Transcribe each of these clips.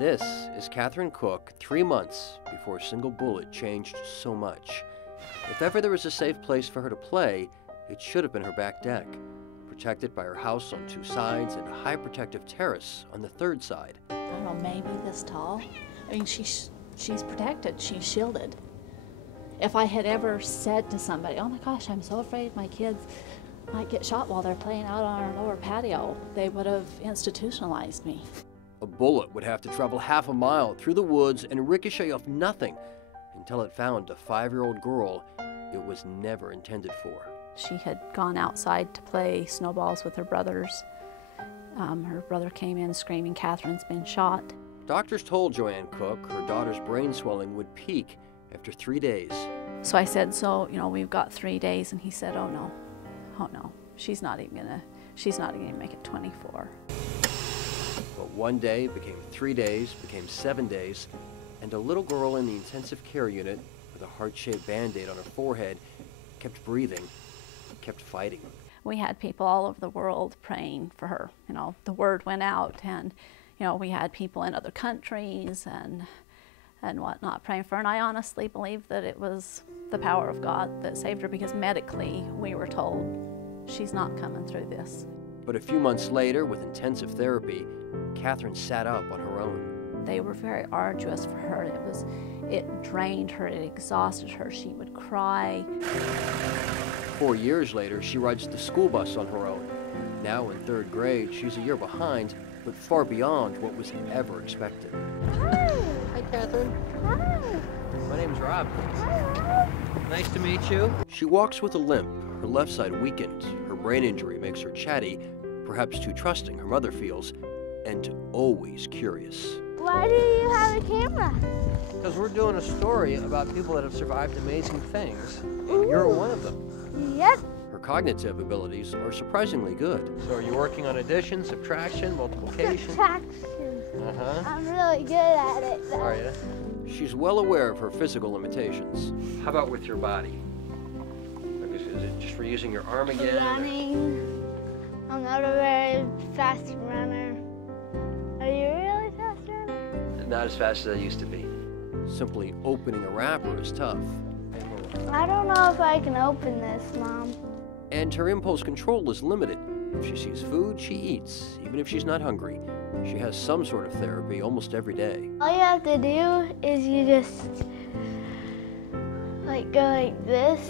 This is Catherine Cook 3 months before a single bullet changed so much. If ever there was a safe place for her to play, it should have been her back deck, protected by her house on 2 sides and a high protective terrace on the 3rd side. I don't know, maybe this tall. I mean, she's protected, she's shielded. If I had ever said to somebody, oh my gosh, I'm so afraid my kids might get shot while they're playing out on our lower patio, they would have institutionalized me. A bullet would have to travel half a mile through the woods and ricochet off nothing until it found a 5-year-old girl it was never intended for. She had gone outside to play snowballs with her brothers. Her brother came in screaming, "Catherine's been shot." Doctors told Joanne Cook her daughter's brain swelling would peak after 3 days. So I said, so, we've got 3 days, and he said, oh no, she's not even gonna make it 24. But 1 day became 3 days, became 7 days, and a little girl in the intensive care unit with a heart-shaped Band-Aid on her forehead kept breathing, kept fighting. We had people all over the world praying for her. The word went out, and we had people in other countries and whatnot praying for her. And I honestly believe that it was the power of God that saved her, because medically we were told she's not coming through this. But a few months later, with intensive therapy, Catherine sat up on her own. They were very arduous for her. It drained her, it exhausted her. She would cry. 4 years later, she rides the school bus on her own. Now in 3rd grade, she's a year behind, but far beyond what was ever expected. Hi. Hi, Catherine. Hi. My name's Rob. Hi. Nice to meet you. She walks with a limp, her left side weakened. Her brain injury makes her chatty, perhaps too trusting, her mother feels, and always curious. Why do you have a camera? Because we're doing a story about people that have survived amazing things, and Ooh. you're one of them. Yep. Her cognitive abilities are surprisingly good. So are you working on addition, subtraction, multiplication? Subtraction. Uh-huh. I'm really good at it, though. Are you? She's well aware of her physical limitations. How about with your body? Is it just for using your arm again? Running. I'm not a very fast runner. Are you a really fast runner? Not as fast as I used to be. Simply opening a wrapper is tough. I don't know if I can open this, Mom. And her impulse control is limited. If she sees food, she eats, even if she's not hungry. She has some sort of therapy almost every day. All you have to do is you just go like this,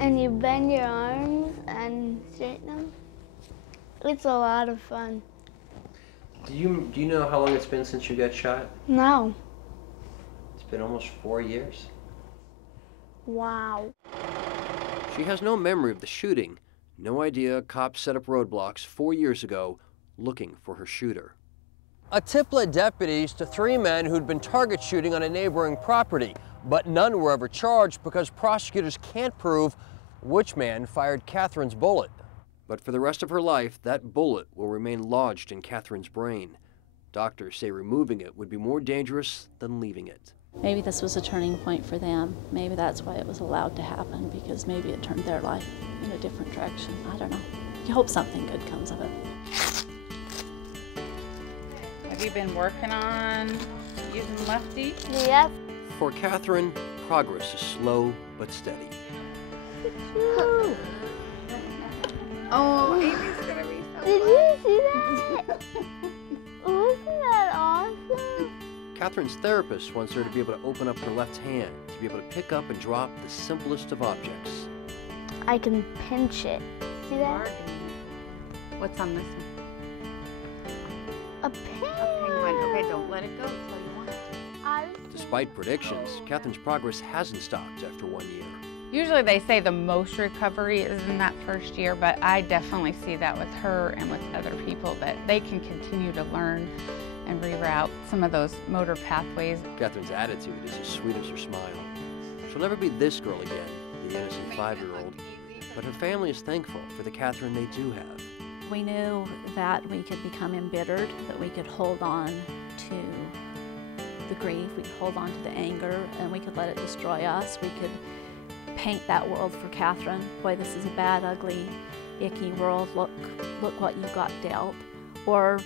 and you bend your arms and straighten them. It's a lot of fun. Do you know how long it's been since you got shot? No. It's been almost 4 years. Wow. She has no memory of the shooting, no idea cops set up roadblocks 4 years ago looking for her shooter. A tip led deputies to 3 men who'd been target shooting on a neighboring property, but none were ever charged because prosecutors can't prove which man fired Catherine's bullet. But for the rest of her life, that bullet will remain lodged in Catherine's brain. Doctors say removing it would be more dangerous than leaving it. Maybe this was a turning point for them. Maybe that's why it was allowed to happen, because maybe it turned their life in a different direction. I don't know. You hope something good comes of it. Have you been working on using lefty? Yep. For Catherine, progress is slow but steady. Oh, Amy's gonna be so Did you see that? Wasn't that awesome? Catherine's therapist wants her to be able to open up her left hand, to be able to pick up and drop the simplest of objects. I can pinch it. See that? What's on this one? A penguin. A penguin. Okay, don't let it go until you want it. Despite predictions, Catherine's progress hasn't stopped after 1 year. Usually they say the most recovery is in that first year, but I definitely see that with her and with other people, that they can continue to learn and reroute some of those motor pathways. Catherine's attitude is as sweet as her smile. She'll never be this girl again, the innocent 5-year-old, but her family is thankful for the Catherine they do have. We knew that we could become embittered, that we could hold on to the grief, we could hold on to the anger, and we could let it destroy us. We could paint that world for Catherine. Boy, this is a bad, ugly, icky world. Look what you got dealt. Or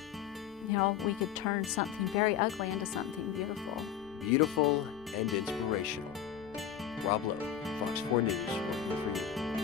you know, we could turn something very ugly into something beautiful. Beautiful and inspirational. Rob Lowe, Fox 4 News, working for you.